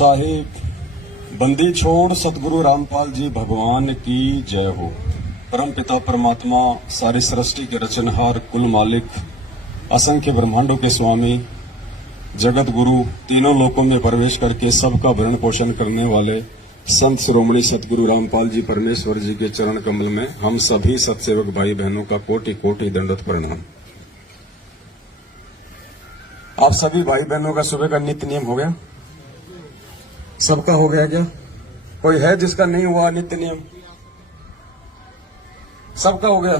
साहिब बंदी छोड़ सतगुरु रामपाल जी भगवान की जय हो। परम पिता परमात्मा सारी सृष्टि के रचनहार कुल मालिक असंख्य ब्रह्मांडों के स्वामी जगत गुरु तीनों लोकों में प्रवेश करके सबका भरण पोषण करने वाले संत शिरोमणि सतगुरु रामपाल जी परमेश्वर जी के चरण कमल में हम सभी सत्सेवक भाई बहनों का कोटि कोटि दंडवत प्रणाम। आप सभी भाई बहनों का सुबह का नित्य नियम हो गया? सबका हो गया क्या? कोई है जिसका नहीं हुआ नित्य नियम? सबका हो गया।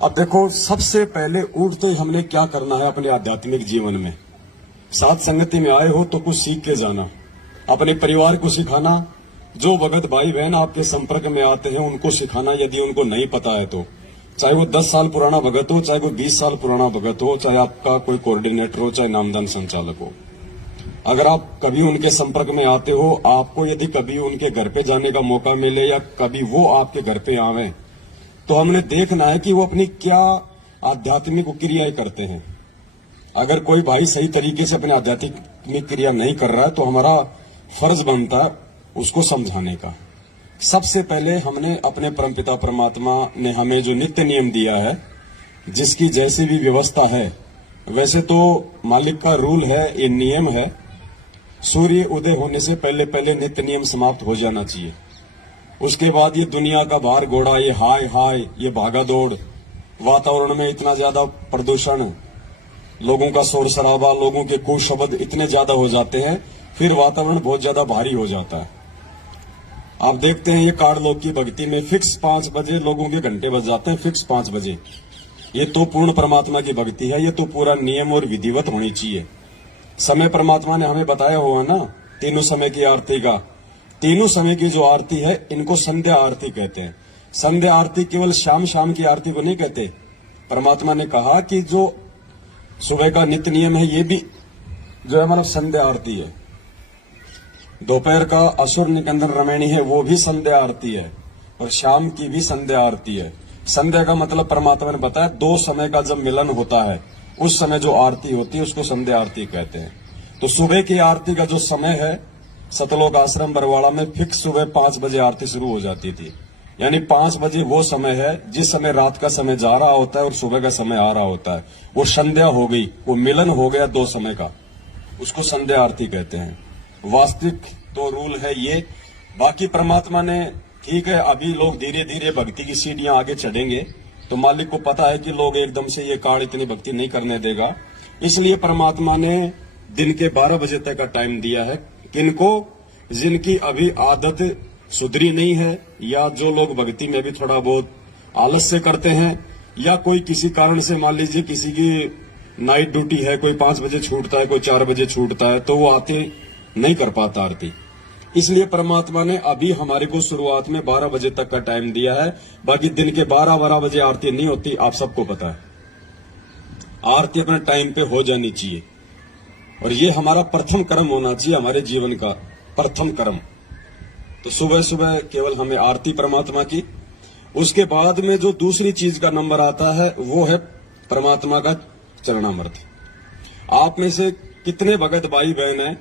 अब देखो, सबसे पहले उठते ही हमने क्या करना है अपने आध्यात्मिक जीवन में। साथ संगति में आए हो तो कुछ सीख के जाना, अपने परिवार को सिखाना, जो भगत भाई बहन आपके संपर्क में आते हैं उनको सिखाना यदि उनको नहीं पता है तो। चाहे वो 10 साल पुराना भगत हो, चाहे वो 20 साल पुराना भगत हो, चाहे आपका कोई कोऑर्डिनेटर हो, चाहे नामदान संचालक हो, अगर आप कभी उनके संपर्क में आते हो, आपको यदि कभी उनके घर पे जाने का मौका मिले या कभी वो आपके घर पे आवे, तो हमने देखना है कि वो अपनी क्या आध्यात्मिक क्रियाएं करते हैं। अगर कोई भाई सही तरीके से अपने आध्यात्मिक क्रिया नहीं कर रहा है तो हमारा फर्ज बनता है उसको समझाने का। सबसे पहले हमने अपने परमपिता परमात्मा ने हमें जो नित्य नियम दिया है, जिसकी जैसी भी व्यवस्था है, वैसे तो मालिक का रूल है, ये नियम है, सूर्य उदय होने से पहले पहले नित्य नियम समाप्त हो जाना चाहिए। उसके बाद ये दुनिया का भार घोड़ा, ये हाय हाय, ये भागा दौड़, वातावरण में इतना ज्यादा प्रदूषण, लोगों का शोर शराबा, लोगों के कुशब्द इतने ज्यादा हो जाते हैं, फिर वातावरण बहुत ज्यादा भारी हो जाता है। आप देखते हैं ये कार लोग की भक्ति में फिक्स 5 बजे लोगों के घंटे बज जाते हैं, फिक्स 5 बजे। ये तो पूर्ण परमात्मा की भक्ति है, ये तो पूरा नियम और विधिवत होनी चाहिए। समय परमात्मा ने हमें बताया हुआ ना, तीनों समय की आरती का। तीनों समय की जो आरती है इनको संध्या आरती कहते हैं। संध्या आरती केवल शाम शाम की आरती को नहीं कहते। परमात्मा ने कहा कि जो सुबह का नित्य नियम है ये भी जो है मतलब संध्या आरती है। दोपहर का असुर निकंदन रमैणी है, वो भी संध्या आरती है, और शाम की भी संध्या आरती है। संध्या का मतलब परमात्मा ने बताया 2 समय का जब मिलन होता है उस समय जो आरती होती है उसको संध्या आरती कहते हैं। तो सुबह की आरती का जो समय है, सतलोक आश्रम बरवाड़ा में फिक्स सुबह 5 बजे आरती शुरू हो जाती थी। यानी 5 बजे वो समय है जिस समय रात का समय जा रहा होता है और सुबह का समय आ रहा होता है, वो संध्या हो गई, वो मिलन हो गया 2 समय का, उसको संध्या आरती कहते हैं। वास्तविक तो रूल है ये। बाकी परमात्मा ने, ठीक है, अभी लोग धीरे धीरे भक्ति की सीढ़ियां आगे चढ़ेंगे, तो मालिक को पता है कि लोग एकदम से ये काल इतनी भक्ति नहीं करने देगा, इसलिए परमात्मा ने दिन के 12 बजे तक का टाइम दिया है। किनको? जिनकी अभी आदत सुधरी नहीं है, या जो लोग भक्ति में भी थोड़ा बहुत आलस्य करते हैं, या कोई किसी कारण से, मान लीजिए किसी की नाइट ड्यूटी है, कोई 5 बजे छूटता है, कोई 4 बजे छूटता है, तो वो आते नहीं कर पाता आरती। इसलिए परमात्मा ने अभी हमारे को शुरुआत में 12 बजे तक का टाइम दिया है। बाकी दिन के 12 बजे आरती नहीं होती, आप सबको पता है। आरती अपने टाइम पे हो जानी चाहिए, और ये हमारा प्रथम कर्म होना चाहिए, हमारे जीवन का प्रथम कर्म। तो सुबह सुबह केवल हमें आरती परमात्मा की। उसके बाद में जो दूसरी चीज का नंबर आता है वो है परमात्मा का चरणामृत। आप में से कितने भगत भाई बहन हैं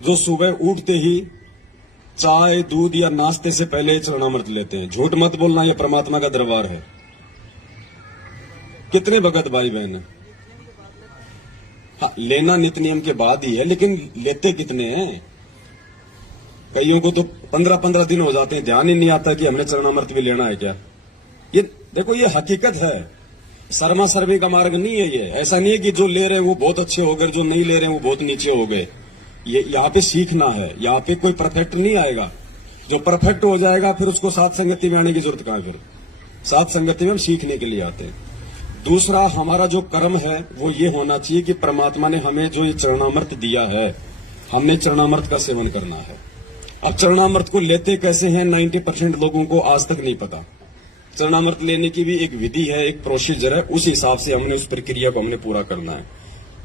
जो सुबह उठते ही चाय दूध या नाश्ते से पहले चरणामृत लेते हैं? झूठ मत बोलना, ये परमात्मा का दरबार है। कितने भगत भाई बहन हैं? हाँ, लेना नित्य नियम के बाद ही है, लेकिन लेते कितने हैं? कईयों को तो 15-15 दिन हो जाते हैं, ध्यान ही नहीं आता कि हमने चरणामृत भी लेना है क्या। ये देखो, ये हकीकत है, शर्मा शर्मी का मार्ग नहीं है ये। ऐसा नहीं है कि जो ले रहे हैं वो बहुत अच्छे हो गए, जो नहीं ले रहे हैं वो बहुत नीचे हो गए। ये यहाँ पे सीखना है, यहाँ पे कोई परफेक्ट नहीं आएगा। जो परफेक्ट हो जाएगा फिर उसको साथ संगति में आने की जरूरत कहाँ? फिर साथ संगति में हम सीखने के लिए आते हैं। दूसरा हमारा जो कर्म है वो ये होना चाहिए कि परमात्मा ने हमें जो ये चरणामृत दिया है, हमने चरणामृत का सेवन करना है। अब चरणामृत को लेते कैसे हैं 90% लोगों को आज तक नहीं पता। चरणामृत लेने की भी एक विधि है, एक प्रोसीजर है, उस हिसाब से हमने उस प्रक्रिया को हमने पूरा करना है।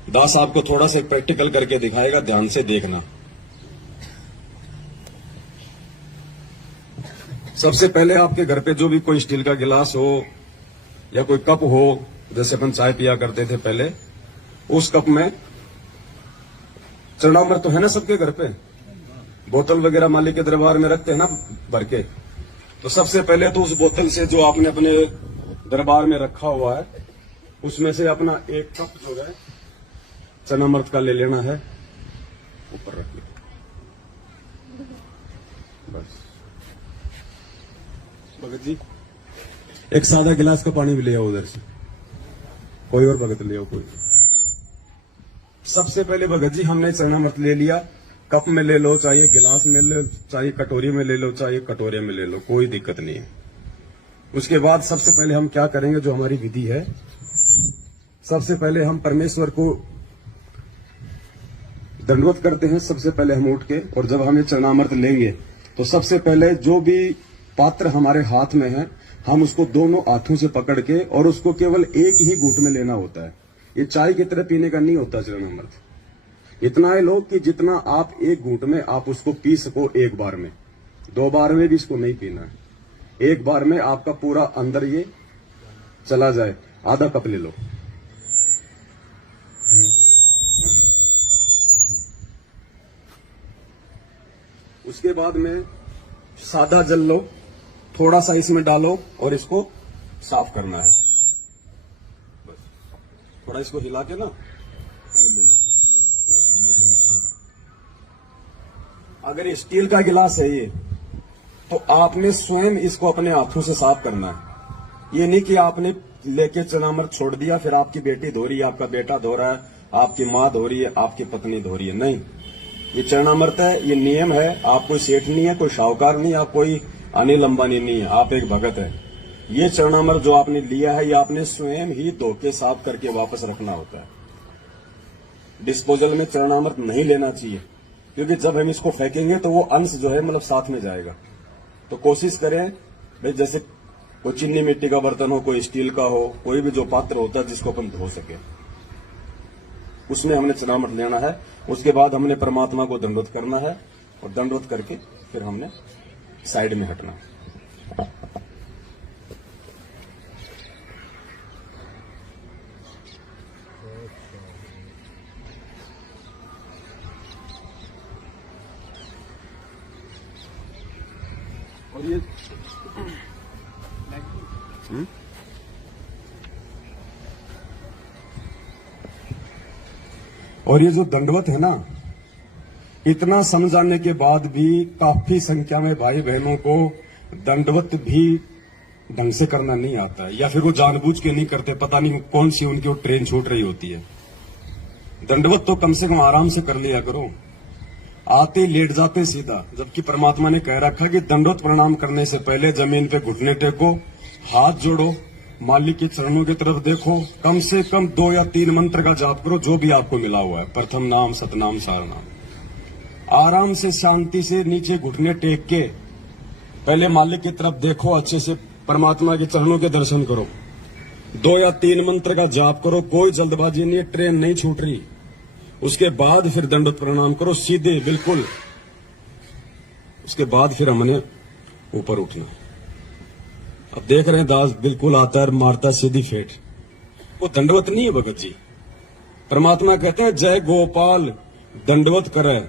दास आपको थोड़ा सा प्रैक्टिकल करके दिखाएगा, ध्यान से देखना। सबसे पहले आपके घर पे जो भी कोई स्टील का गिलास हो या कोई कप हो, जैसे अपन चाय पिया करते थे पहले, उस कप में चरणामृत तो है ना सबके घर पे, बोतल वगैरह मालिक के दरबार में रखते हैं ना भर के। तो सबसे पहले तो उस बोतल से जो आपने अपने दरबार में रखा हुआ है उसमें से अपना एक कप जो है चरणामृत का ले लेना है, ऊपर रखिए बस। भगत जी एक सादा गिलास का पानी भी ले आओ उधर से, कोई और भगत ले आओ कोई। सबसे पहले भगत जी हमने चरणामृत ले लिया, कप में ले लो, चाहे गिलास में ले लो, चाहे कटोरी में ले लो, चाहे कटोरे में ले लो, कोई दिक्कत नहीं है। उसके बाद सबसे पहले हम क्या करेंगे, जो हमारी विधि है, सबसे पहले हम परमेश्वर को दंडवत करते हैं। सबसे पहले हम उठ के, और जब हम ये चरणामृत लेंगे तो सबसे पहले जो भी पात्र हमारे हाथ में है हम उसको दोनों हाथों से पकड़ के, और उसको केवल एक ही घूंट में लेना होता है। ये चाय की तरह पीने का नहीं होता चरणामृत। इतना है लोग कि जितना आप एक घूंट में आप उसको पी सको एक बार में, 2 बार में भी इसको नहीं पीना है। एक बार में आपका पूरा अंदर ये चला जाए। आधा कप ले लो, उसके बाद में सादा जल लो, थोड़ा सा इसमें डालो और इसको साफ करना है। बस थोड़ा इसको हिला के ना वो ले लो। अगर ये स्टील का गिलास है ये, तो आपने स्वयं इसको अपने हाथों से साफ करना है। ये नहीं कि आपने लेके चरणामृत छोड़ दिया, फिर आपकी बेटी धो रही है, आपका बेटा धो रहा है, आपकी माँ धो रही है, आपकी पत्नी धो रही है। नहीं, ये चरणामृत है, ये नियम है। आप कोई सेठ नहीं है, कोई शाहूकार नहीं, आप कोई अनिल अंबानी नहीं है, आप एक भगत है। ये चरणामृत जो आपने लिया है, ये आपने स्वयं ही धो के साफ करके वापस रखना होता है। डिस्पोजल में चरणामृत नहीं लेना चाहिए, क्योंकि जब हम इसको फेंकेंगे तो वो अंश जो है मतलब साथ में जाएगा। तो कोशिश करें भाई, जैसे कोई चीनी मिट्टी का बर्तन हो, कोई स्टील का हो, कोई भी जो पात्र होता है जिसको अपन धो सके, उसमें हमने चरणामृत लेना है। उसके बाद हमने परमात्मा को दंडवत करना है, और दंडवत करके फिर हमने साइड में हटना। और ये और ये जो दंडवत है ना, इतना समझाने के बाद भी काफी संख्या में भाई बहनों को दंडवत भी ढंग से करना नहीं आता है, या फिर वो जानबूझ के नहीं करते, पता नहीं कौन सी उनकी वो ट्रेन छूट रही होती है। दंडवत तो कम से कम आराम से कर लिया करो, आते लेट जाते सीधा। जबकि परमात्मा ने कह रखा कि दंडवत प्रणाम करने से पहले जमीन पे घुटने टेको, हाथ जोड़ो, मालिक के चरणों की तरफ देखो, कम से कम 2 या 3 मंत्र का जाप करो, जो भी आपको मिला हुआ है, प्रथम नाम, सतनाम, सारनाम। आराम से शांति से नीचे घुटने टेक के पहले मालिक की तरफ देखो, अच्छे से परमात्मा के चरणों के दर्शन करो, 2 या 3 मंत्र का जाप करो, कोई जल्दबाजी नहीं, ट्रेन नहीं छूट रही। उसके बाद फिर दंडवत प्रणाम करो सीधे बिल्कुल। उसके बाद फिर हमने ऊपर उठना। अब देख रहे हैं दास बिल्कुल आता है, मारता सीधी फेट। वो दंडवत नहीं है भगत जी। परमात्मा कहते हैं जय गोपाल दंडवत करे,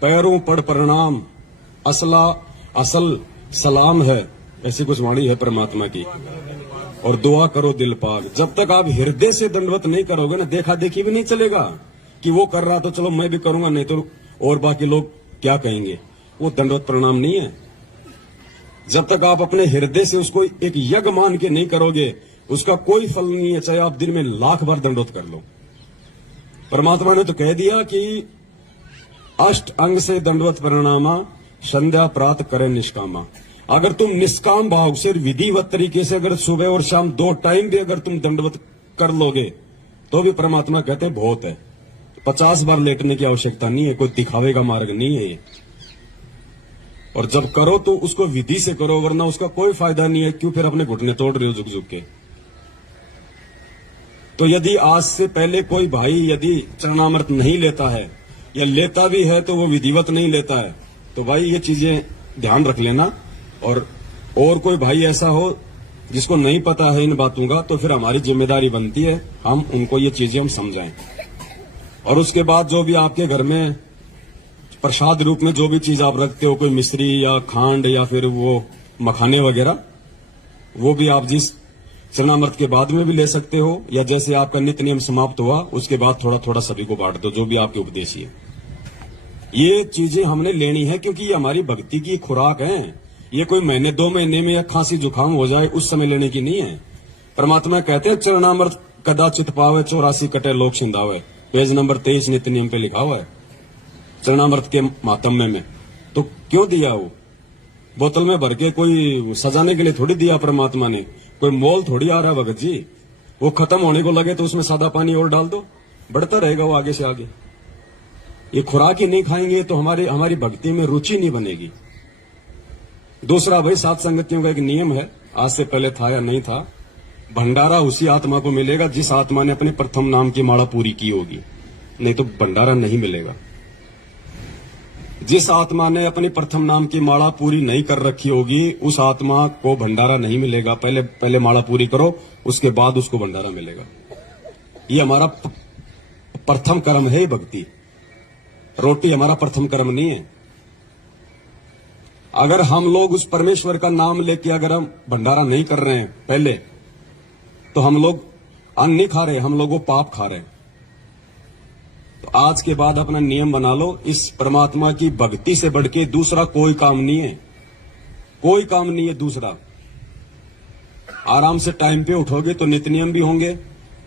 पैरों पड़ प्रणाम, असल सलाम है, ऐसी कुछ वाणी है परमात्मा की। और दुआ करो दिल पाक। जब तक आप हृदय से दंडवत नहीं करोगे ना, देखा देखी भी नहीं चलेगा कि वो कर रहा तो चलो मैं भी करूंगा, नहीं तो और बाकी लोग क्या कहेंगे। वो दंडवत प्रणाम नहीं है। जब तक आप अपने हृदय से उसको एक यज्ञ मान के नहीं करोगे, उसका कोई फल नहीं है, चाहे आप दिन में 1,00,000 बार दंडवत कर लो। परमात्मा ने तो कह दिया कि अष्ट अंग से दंडवत प्रणामा, संध्या प्रात करे निष्कामा। अगर तुम निष्काम भाव से, विधिवत तरीके से अगर सुबह और शाम 2 टाइम भी अगर तुम दंडवत कर लोगे, तो भी परमात्मा कहते हैं बहुत है। 50 बार लेटने की आवश्यकता नहीं है, कोई दिखावे का मार्ग नहीं है ये। और जब करो तो उसको विधि से करो, वरना उसका कोई फायदा नहीं है। क्यों फिर अपने घुटने तोड़ रहे हो झुक झुक के। तो यदि आज से पहले कोई भाई यदि चरणामृत नहीं लेता है, या लेता भी है तो वो विधिवत नहीं लेता है, तो भाई ये चीजें ध्यान रख लेना। और कोई भाई ऐसा हो जिसको नहीं पता है इन बातों का, तो फिर हमारी जिम्मेदारी बनती है हम उनको ये चीजें हम समझाएं। और उसके बाद जो भी आपके घर में प्रसाद रूप में जो भी चीज आप रखते हो, कोई मिश्री या खांड या फिर वो मखाने वगैरह, वो भी आप जिस चरणामृत के बाद में भी ले सकते हो, या जैसे आपका नित्य नियम समाप्त हुआ उसके बाद थोड़ा थोड़ा सभी को बांट दो, जो भी आपके उपदेश है। ये चीजें हमने लेनी है क्योंकि ये हमारी भक्ति की खुराक है। ये कोई महीने 2 महीने में या खांसी जुकाम हो जाए उस समय लेने की नहीं है। परमात्मा कहते हैं चरणामृत कदाचित पावे 84 कटे लोक सिंधावे, पेज नंबर 23 नित्य नियम पे लिखा हुआ है चरणामृत के मातम्य में। तो क्यों दिया वो? बोतल में भर के कोई सजाने के लिए थोड़ी दिया परमात्मा ने, कोई मोल थोड़ी आ रहा है भगत जी। वो खत्म होने को लगे तो उसमें सादा पानी और डाल दो, बढ़ता रहेगा वो आगे से आगे। ये खुराक ही नहीं खाएंगे तो हमारी भक्ति में रुचि नहीं बनेगी। दूसरा भाई, सात संगतियों का एक नियम है, आज से पहले था या नहीं था, भंडारा उसी आत्मा को मिलेगा जिस आत्मा ने अपने प्रथम नाम की माला पूरी की होगी, नहीं तो भंडारा नहीं मिलेगा। जिस आत्मा ने अपनी प्रथम नाम की माला पूरी नहीं कर रखी होगी उस आत्मा को भंडारा नहीं मिलेगा। पहले माला पूरी करो, उसके बाद उसको भंडारा मिलेगा। ये हमारा प्रथम कर्म है भक्ति। रोटी हमारा प्रथम कर्म नहीं है। अगर हम लोग उस परमेश्वर का नाम लेके अगर हम भंडारा नहीं कर रहे हैं पहले, तो हम लोग अन्न नहीं खा रहे, हम लोग वो पाप खा रहे हैं। तो आज के बाद अपना नियम बना लो, इस परमात्मा की भक्ति से बढ़ के दूसरा कोई काम नहीं है, कोई काम नहीं है दूसरा। आराम से टाइम पे उठोगे तो नित्य नियम भी होंगे,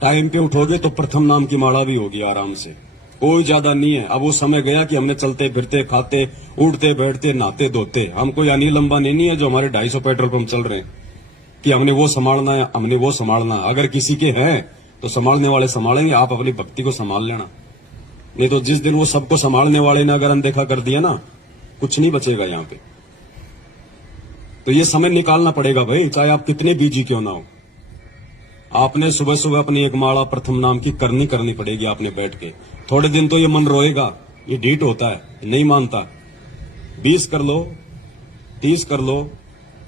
टाइम पे उठोगे तो प्रथम नाम की माला भी होगी आराम से। कोई ज्यादा नहीं है। अब वो समय गया कि हमने चलते फिरते खाते उठते बैठते नहाते धोते, हम कोई अनिल अंबानी नहीं है जो हमारे 250 पेट्रोल पंप चल रहे हैं कि हमने वो संभालना है, हमने वो संभालना। अगर किसी के हैं तो संभालने वाले संभालेंगे, आप अपनी भक्ति को संभाल लेना। नहीं तो जिस दिन वो सबको संभालने वाले ने अगर अनदेखा कर दिया ना, कुछ नहीं बचेगा यहाँ पे। तो ये समय निकालना पड़ेगा भाई, चाहे आप कितने बिजी क्यों ना हो। आपने सुबह सुबह अपनी एक माला प्रथम नाम की करनी पड़ेगी आपने बैठ के। थोड़े दिन तो ये मन रोएगा, ये ढीठ होता है, नहीं मानता। 20 कर लो, 30 कर लो,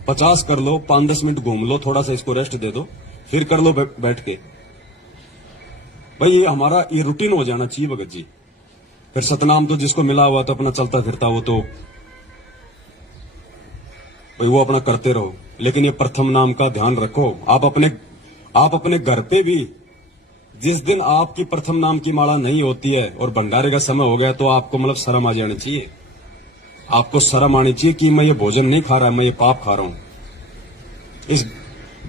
50 कर लो, 5-10 मिनट घूम लो, थोड़ा सा इसको रेस्ट दे दो, फिर कर लो बैठ के। भाई ये हमारा ये रूटीन हो जाना चाहिए भगत जी। फिर सतनाम तो जिसको मिला हुआ तो अपना चलता फिरता वो तो भाई वो अपना करते रहो, लेकिन ये प्रथम नाम का ध्यान रखो। आप अपने घर पे भी जिस दिन आपकी प्रथम नाम की माला नहीं होती है और भंडारे का समय हो गया तो आपको मतलब शर्म आ जानी चाहिए। आपको शर्म आनी चाहिए कि मैं ये भोजन नहीं खा रहा, मैं ये पाप खा रहा हूं। इस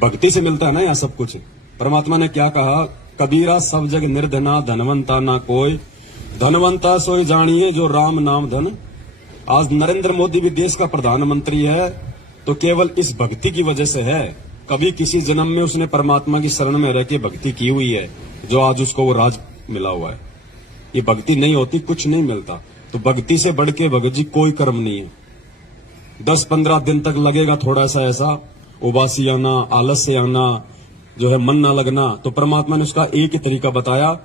भक्ति से मिलता है ना यह सब कुछ। परमात्मा ने क्या कहा, कबीरा सब जग निर्धना धनवंता ना कोई, धनवंता सोई जानिए जो राम नाम धन। आज नरेंद्र मोदी भी देश का प्रधानमंत्री है तो केवल इस भक्ति की वजह से है। कभी किसी जन्म में उसने परमात्मा की शरण में रह के भक्ति की हुई है जो आज उसको वो राज मिला हुआ है। ये भक्ति नहीं होती कुछ नहीं मिलता। तो भक्ति से बढ़ के भगत जी कोई कर्म नहीं है। 10-15 दिन तक लगेगा थोड़ा सा ऐसा उबासी आना, आलस्य आना, जो है मन ना लगना, तो परमात्मा ने उसका एक ही तरीका बताया।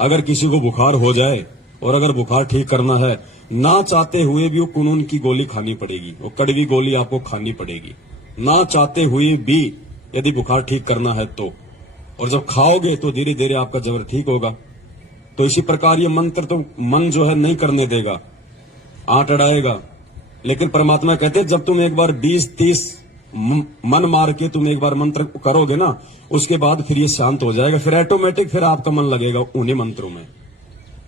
अगर किसी को बुखार हो जाए और अगर बुखार ठीक करना है, ना चाहते हुए भी वो कुनून की गोली खानी पड़ेगी, वो कड़वी गोली आपको खानी पड़ेगी, ना चाहते हुए भी यदि बुखार ठीक करना है तो। और जब खाओगे तो धीरे धीरे आपका जबर ठीक होगा। तो इसी प्रकार ये मंत्र तो मन जो है नहीं करने देगा, आंट अड़ाएगा। लेकिन परमात्मा कहते हैं जब तुम एक बार 20-30 मन मार के तुम एक बार मंत्र करोगे ना, उसके बाद फिर ये शांत हो जाएगा। फिर ऑटोमेटिक फिर आपका मन लगेगा उन्हीं मंत्रों में,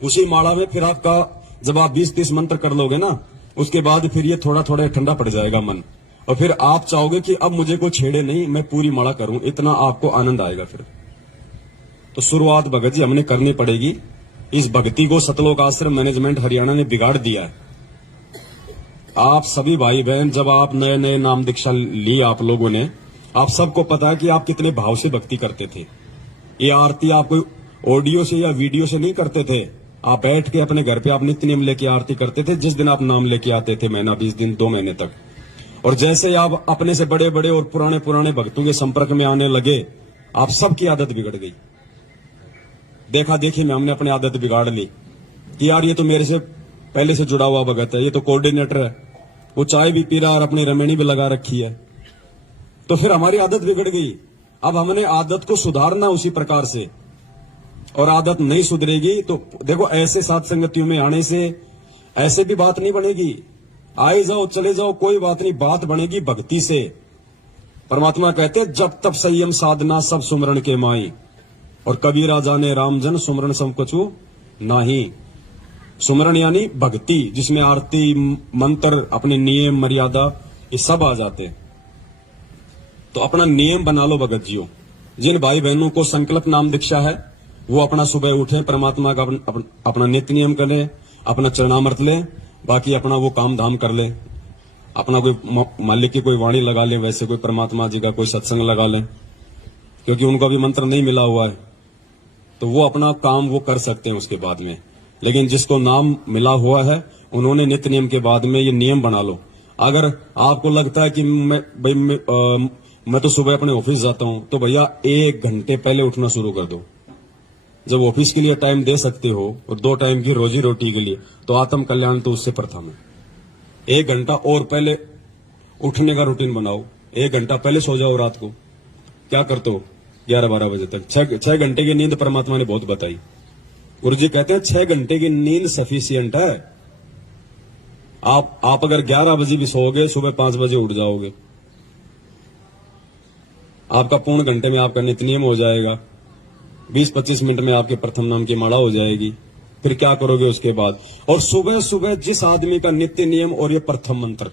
उसी माला में। फिर आपका जब आप 20-30 मंत्र कर लोगे ना, उसके बाद फिर ये थोड़ा थोड़ा ठंडा पड़ जाएगा मन, और फिर आप चाहोगे कि अब मुझे कोई छेड़े नहीं, मैं पूरी माला करूं, इतना आपको आनंद आएगा फिर। तो शुरुआत भगत जी हमने करनी पड़ेगी। इस भक्ति को सतलोक आश्रम मैनेजमेंट हरियाणा ने बिगाड़ दिया है। आप सभी भाई बहन जब आप नए नए नाम दीक्षा ली आप लोगों ने, आप सबको पता है कि आप कितने भाव से भक्ति करते थे। ये आरती आप कोई ऑडियो से या वीडियो से नहीं करते थे, आप बैठ के अपने घर पे आप नित्य नियम लेके आरती करते थे। जिस दिन आप नाम लेके आते थे, महीना 20 दिन 2 महीने तक, और जैसे आप अपने से बड़े बड़े और पुराने भक्तों के संपर्क में आने लगे, आप सबकी आदत बिगड़ गई। देखा देखी में हमने अपनी आदत बिगाड़ ली कि यार ये तो मेरे से पहले से जुड़ा हुआ भगत है, ये तो कोऑर्डिनेटर है, वो चाय भी पी रहा और अपनी रमेणी भी लगा रखी है। तो फिर हमारी आदत बिगड़ गई। अब हमने आदत को सुधारना उसी प्रकार से और आदत नहीं सुधरेगी तो देखो ऐसे साथ संगतियों में आने से ऐसे भी बात नहीं बनेगी। आए जाओ चले जाओ कोई बात नहीं, बात बनेगी भक्ति से। परमात्मा कहते जब तब संयम साधना सब सुमरण के माई, और कबीरा जाने रामजन सुमरण सब कछु नाही। सुमरण यानी भक्ति, जिसमें आरती मंत्र अपने नियम मर्यादा ये सब आ जाते हैं। तो अपना नियम बना लो भगत जियो। जिन भाई बहनों को संकल्प नाम दीक्षा है वो अपना सुबह उठे, परमात्मा का अपना नित्य नियम कर ले, अपना चरणामृत ले, बाकी अपना वो काम धाम कर ले। अपना कोई मालिक की कोई वाणी लगा ले, वैसे कोई परमात्मा जी का कोई सत्संग लगा ले, क्योंकि उनको भी मंत्र नहीं मिला हुआ है तो वो अपना काम वो कर सकते हैं उसके बाद में। लेकिन जिसको नाम मिला हुआ है उन्होंने नित्य नियम के बाद में ये नियम बना लो। अगर आपको लगता है कि मैं तो सुबह अपने ऑफिस जाता हूं, तो भैया 1 घंटे पहले उठना शुरू कर दो। जब ऑफिस के लिए टाइम दे सकते हो और 2 टाइम की रोजी रोटी के लिए, तो आत्म कल्याण तो उससे प्रथम है। 1 घंटा और पहले उठने का रूटीन बनाओ। 1 घंटा पहले सो जाओ रात को। क्या करते हो 11-12 बजे तक? 6 घंटे की नींद परमात्मा ने बहुत बताई। गुरु जी कहते हैं 6 घंटे की नींद सफिशियंट है। आप अगर 11 बजे भी सोओगे, सुबह 5 बजे उठ जाओगे, आपका पूर्ण घंटे में आपका नित्य नियम हो जाएगा। 20-25 मिनट में आपके प्रथम नाम की माला हो जाएगी। फिर क्या करोगे उसके बाद? और सुबह सुबह जिस आदमी का नित्य नियम और ये प्रथम मंत्र,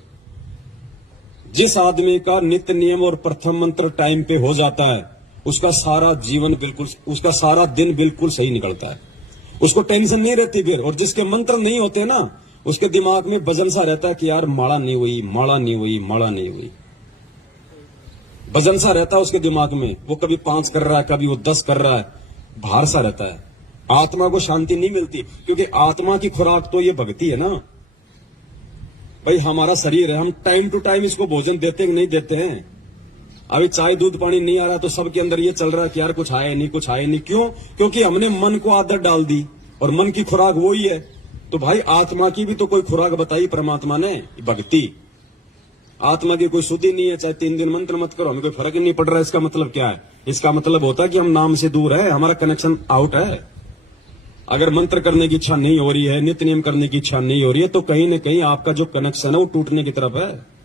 जिस आदमी का नित्य नियम और प्रथम मंत्र टाइम पे हो जाता है, उसका सारा जीवन बिल्कुल, उसका सारा दिन बिल्कुल सही निकलता है। उसको टेंशन नहीं रहती फिर। और जिसके मंत्र नहीं होते ना, उसके दिमाग में वजन सा रहता है कि यार माला नहीं हुई, माला नहीं हुई, माला नहीं हुई। वजन सा रहता है उसके दिमाग में। वो कभी 5 कर रहा है, कभी वो 10 कर रहा है, भार सा रहता है। आत्मा को शांति नहीं मिलती, क्योंकि आत्मा की खुराक तो ये भक्ति है ना भाई। हमारा शरीर है, हम टाइम टू टाइम इसको भोजन देते हैं नहीं देते हैं। अभी चाय दूध पानी नहीं आ रहा तो सबके अंदर ये चल रहा है कि यार कुछ आए नहीं, कुछ आए नहीं। क्यों? क्योंकि हमने मन को आदत डाल दी, और मन की खुराक वो ही है। तो भाई आत्मा की भी तो कोई खुराक बताई परमात्मा ने, भक्ति। आत्मा की कोई शुद्धि नहीं है, चाहे 3 दिन मंत्र मत करो, हमें कोई फर्क ही नहीं पड़ रहा है। इसका मतलब क्या है? इसका मतलब होता है कि हम नाम से दूर है, हमारा कनेक्शन आउट है। अगर मंत्र करने की इच्छा नहीं हो रही है, नित्य नियम करने की इच्छा नहीं हो रही है, तो कहीं न कहीं आपका जो कनेक्शन है वो टूटने की तरफ है।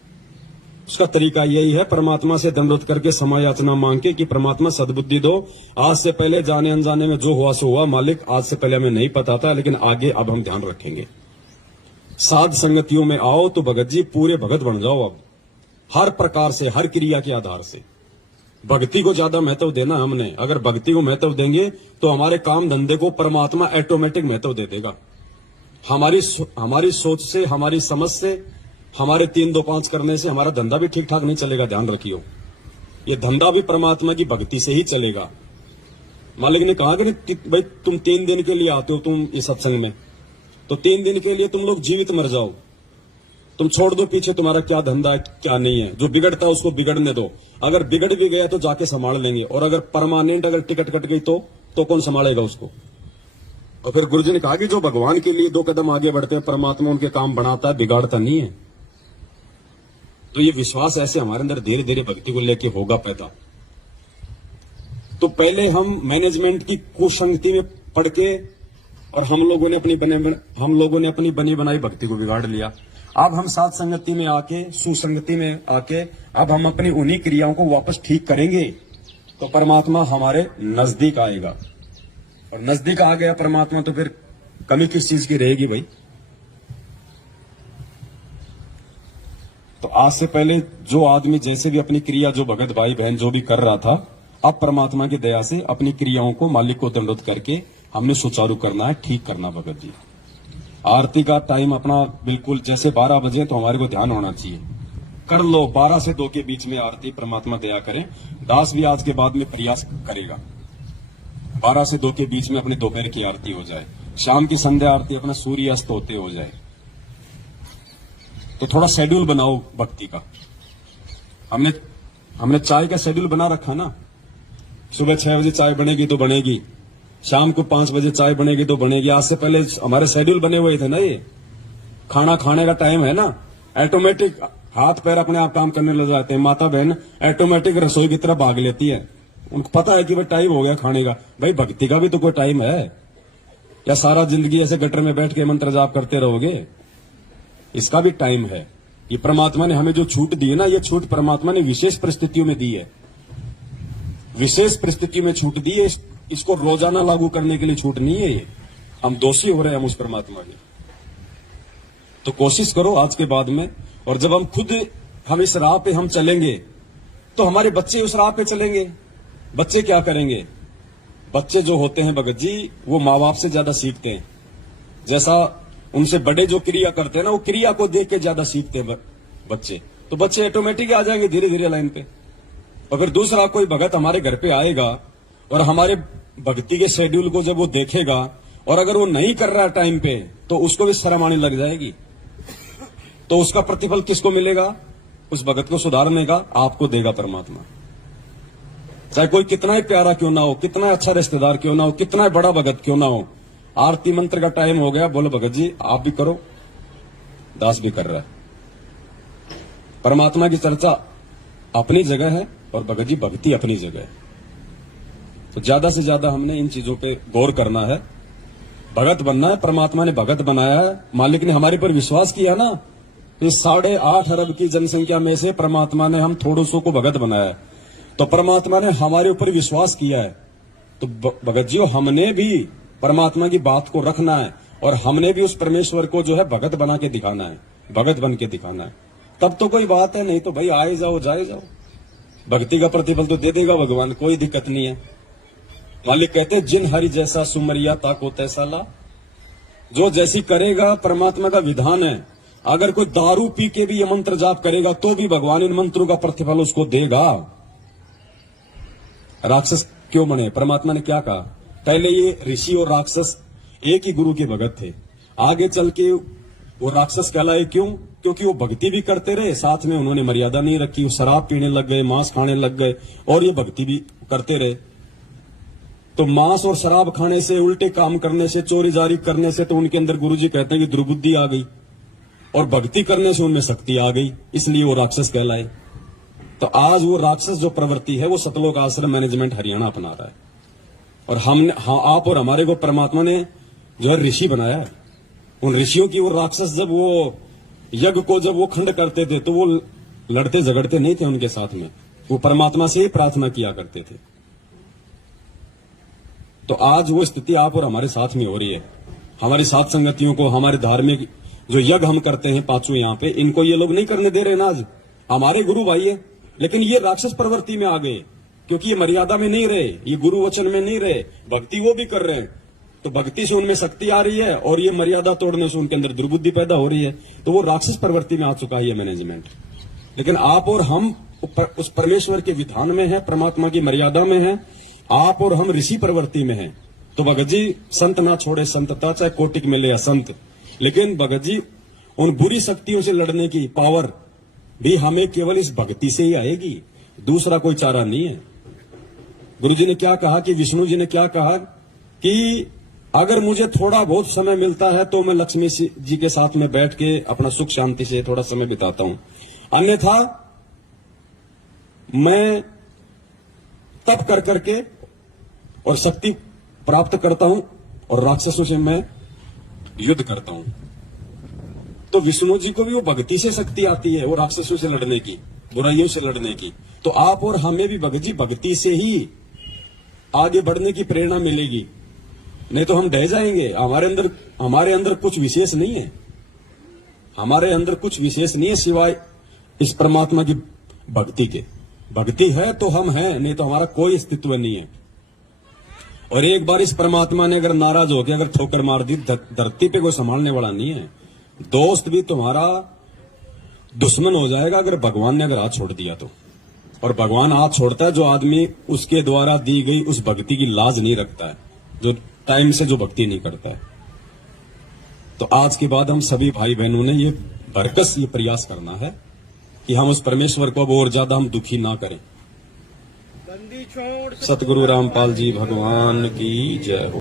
उसका तरीका यही है, परमात्मा से दंडवत करके समय याचना मांग के कि परमात्मा सद्बुद्धि दो। आज से पहले जाने अनजाने में जो हुआ सो हुआ, मालिक आज से पहले हमें नहीं पता था, लेकिन आगे अब हम ध्यान रखेंगे। साध संगतियों में आओ तो भगत जी पूरे भगत बन जाओ। अब हर प्रकार से, हर क्रिया के आधार से भक्ति को ज्यादा महत्व देना हमने। अगर भक्ति को महत्व देंगे तो हमारे काम धंधे को परमात्मा ऑटोमेटिक महत्व दे देगा। हमारी सोच से, हमारी समझ से, हमारे 3-2-5 करने से हमारा धंधा भी ठीक ठाक नहीं चलेगा। ध्यान रखियो, ये धंधा भी परमात्मा की भक्ति से ही चलेगा। मालिक ने कहा कि भाई तुम 3 दिन के लिए आते हो तुम इस सत्संग में, तो 3 दिन के लिए तुम लोग जीवित मर जाओ। तुम छोड़ दो पीछे तुम्हारा क्या धंधा है क्या नहीं है। जो बिगड़ता है उसको बिगड़ने दो। अगर बिगड़ भी गया तो जाके संभाल लेंगे, और अगर परमानेंट अगर टिकट कट गई तो कौन संभालेगा उसको? और फिर गुरुजी ने कहा कि जो भगवान के लिए 2 कदम आगे बढ़ते हैं, परमात्मा उनके काम बनाता है, बिगाड़ता नहीं है। तो ये विश्वास ऐसे हमारे अंदर धीरे धीरे भक्ति को लेके होगा पैदा। तो पहले हम मैनेजमेंट की कुसंगति में पड़ के, और हम लोगों ने अपनी बनी बनाई भक्ति को बिगाड़ लिया। अब हम साथ संगति में आके, सुसंगति में आके, अब हम अपनी उन्हीं क्रियाओं को वापस ठीक करेंगे तो परमात्मा हमारे नजदीक आएगा। और नजदीक आ गया परमात्मा तो फिर कमी किस चीज की रहेगी भाई? तो आज से पहले जो आदमी जैसे भी अपनी क्रिया, जो भगत भाई बहन जो भी कर रहा था, अब परमात्मा की दया से अपनी क्रियाओं को मालिक को दंडोत करके हमने सुचारू करना है, ठीक करना। भगत जी आरती का टाइम अपना बिल्कुल जैसे 12 बजे तो हमारे को ध्यान होना चाहिए। कर लो 12 से 2 के बीच में आरती, परमात्मा दया करें। दास भी आज के बाद में प्रयास करेगा 12 से 2 के बीच में अपने दोपहर की आरती हो जाए, शाम की संध्या आरती अपना सूर्य अस्त होते हो जाए। तो थोड़ा शेड्यूल बनाओ भक्ति का। हमने चाय का शेड्यूल बना रखा ना, सुबह 6 बजे चाय बनेगी तो बनेगी, शाम को 5 बजे चाय बनेगी तो बनेगी। आज से पहले हमारे शेड्यूल बने हुए थे ना, ये खाना खाने का टाइम है ना, ऑटोमेटिक हाथ पैर अपने आप काम करने लग जाते हैं। माता बहन ऑटोमेटिक रसोई की तरफ भाग लेती है, उनको पता है कि भाई टाइम हो गया खाने का। भाई भक्ति का भी तो कोई टाइम है, या सारा जिंदगी ऐसे गटर में बैठ के मंत्र जाप करते रहोगे? इसका भी टाइम है। ये परमात्मा ने हमें जो छूट दी है ना, ये छूट परमात्मा ने विशेष परिस्थितियों में दी है, विशेष परिस्थिति में छूट दी है। इसको रोजाना लागू करने के लिए छूट नहीं है ये। हम दोषी हो रहे हैं हम उस परमात्मा के। तो कोशिश करो आज के बाद में, और जब हम इस राह पे हम चलेंगे तो हमारे बच्चे उस राह पे चलेंगे। बच्चे क्या करेंगे? बच्चे जो होते हैं भगत जी, वो माँ बाप से ज्यादा सीखते हैं। जैसा उनसे बड़े जो क्रिया करते हैं ना, वो क्रिया को देख के ज्यादा सीखते हैं बच्चे। तो बच्चे ऑटोमेटिक आ जाएंगे धीरे धीरे लाइन पे। और फिर दूसरा कोई भगत हमारे घर पे आएगा और हमारे भक्ति के शेड्यूल को जब वो देखेगा, और अगर वो नहीं कर रहा टाइम पे, तो उसको भी शर्म आने लग जाएगी। तो उसका प्रतिफल किसको मिलेगा? उस भगत को सुधारने का आपको देगा परमात्मा। चाहे कोई कितना ही प्यारा क्यों ना हो, कितना अच्छा रिश्तेदार क्यों ना हो, कितना बड़ा भगत क्यों ना हो। आरती मंत्र का टाइम हो गया, बोलो भगत जी आप भी करो, दास भी कर रहा है। परमात्मा की चर्चा अपनी जगह है और भगत जी भक्ति अपनी जगह है। तो ज्यादा से ज्यादा हमने इन चीजों पे गौर करना है। भगत बनना है, परमात्मा ने भगत बनाया है। मालिक ने हमारे पर विश्वास किया ना, इस 8.5 अरब की जनसंख्या में से परमात्मा ने हम थोड़ों सौ को भगत बनाया है। तो परमात्मा ने हमारे ऊपर विश्वास किया है। तो भगत जी हमने भी परमात्मा की बात को रखना है, और हमने भी उस परमेश्वर को जो है भगत बना के दिखाना है, भगत बन के दिखाना है। तब तो कोई बात है, नहीं तो भाई आए जाओ जाए जाओ। भक्ति का प्रतिफल तो दे देगा भगवान, कोई दिक्कत नहीं है। मालिक कहते हैं जिन हरि जैसा सुमरिया ताको तैसा ला। जो जैसी करेगा परमात्मा का विधान है। अगर कोई दारू पी के भी ये मंत्र जाप करेगा तो भी भगवान इन मंत्रों का प्रतिफल उसको देगा। राक्षस क्यों बने? परमात्मा ने क्या कहा? पहले ये ऋषि और राक्षस एक ही गुरु के भगत थे। आगे चल के वो राक्षस कहलाए। क्यों? क्योंकि वो भक्ति भी करते रहे, साथ में उन्होंने मर्यादा नहीं रखी। वो शराब पीने लग गए, मांस खाने लग गए, और ये भक्ति भी करते रहे। तो मांस और शराब खाने से, उल्टे काम करने से, चोरी जारी करने से तो उनके अंदर गुरुजी कहते हैं कि दुर्बुद्धि आ गई, और भक्ति करने से उनमें शक्ति आ गई, इसलिए वो राक्षस कहलाए। तो आज वो राक्षस जो प्रवृत्ति है वो सतलोक आश्रम मैनेजमेंट हरियाणा अपना रहा है। और हमने, आप और हमारे को परमात्मा ने जो है ऋषि बनाया है। उन ऋषियों की वो राक्षस जब वो यज्ञ को जब वो खंड करते थे तो वो लड़ते झगड़ते नहीं थे उनके साथ में, वो परमात्मा से ही प्रार्थना किया करते थे। तो आज वो स्थिति आप और हमारे साथ में हो रही है। हमारी साथ संगतियों को, हमारे धार्मिक जो यज्ञ हम करते हैं पांचों यहाँ पे, इनको ये लोग नहीं करने दे रहे ना। आज हमारे गुरु भाई है, लेकिन ये राक्षस प्रवृत्ति में आ गए, क्योंकि ये मर्यादा में नहीं रहे, ये गुरु वचन में नहीं रहे। भक्ति वो भी कर रहे हैं, तो भक्ति से उनमें शक्ति आ रही है, और ये मर्यादा तोड़ने से उनके अंदर दुर्बुद्धि पैदा हो रही है। तो वो राक्षस प्रवृत्ति में आ चुका है ये मैनेजमेंट। लेकिन आप और हम उस परमेश्वर के विधान में है, परमात्मा की मर्यादा में है। आप और हम ऋषि प्रवृत्ति में है। तो भगत जी संत ना छोड़े संतता, चाहे कोटिक मिले या संत। लेकिन भगत जी उन बुरी शक्तियों से लड़ने की पावर भी हमें केवल इस भक्ति से ही आएगी, दूसरा कोई चारा नहीं है। गुरु जी ने क्या कहा कि विष्णु जी ने क्या कहा कि अगर मुझे थोड़ा बहुत समय मिलता है तो मैं लक्ष्मी जी के साथ में बैठ के अपना सुख शांति से थोड़ा समय बिताता हूं, अन्यथा मैं तप कर करके और शक्ति प्राप्त करता हूं और राक्षसों से मैं युद्ध करता हूं। तो विष्णु जी को भी वो भक्ति से शक्ति आती है, वो राक्षसों से लड़ने की, बुराइयों से लड़ने की। तो आप और हमें भी भगत जी भक्ति से ही आगे बढ़ने की प्रेरणा मिलेगी, नहीं तो हम ढह जाएंगे। हमारे अंदर कुछ विशेष नहीं है, हमारे अंदर कुछ विशेष नहीं है सिवाय इस परमात्मा की भक्ति के। भक्ति है तो हम हैं, नहीं तो हमारा कोई अस्तित्व नहीं है। और एक बार इस परमात्मा ने अगर नाराज होकर अगर ठोकर मार दी, धरती पे कोई संभालने वाला नहीं है। दोस्त भी तुम्हारा दुश्मन हो जाएगा अगर भगवान ने अगर हाथ छोड़ दिया तो। और भगवान हाथ छोड़ता है जो आदमी उसके द्वारा दी गई उस भक्ति की लाज नहीं रखता है, जो टाइम से जो भक्ति नहीं करता है। तो आज के बाद हम सभी भाई बहनों ने ये बरकस ये प्रयास करना है कि हम उस परमेश्वर को अब और ज्यादा हम दुखी ना करें। सतगुरु रामपाल जी भगवान की जय हो।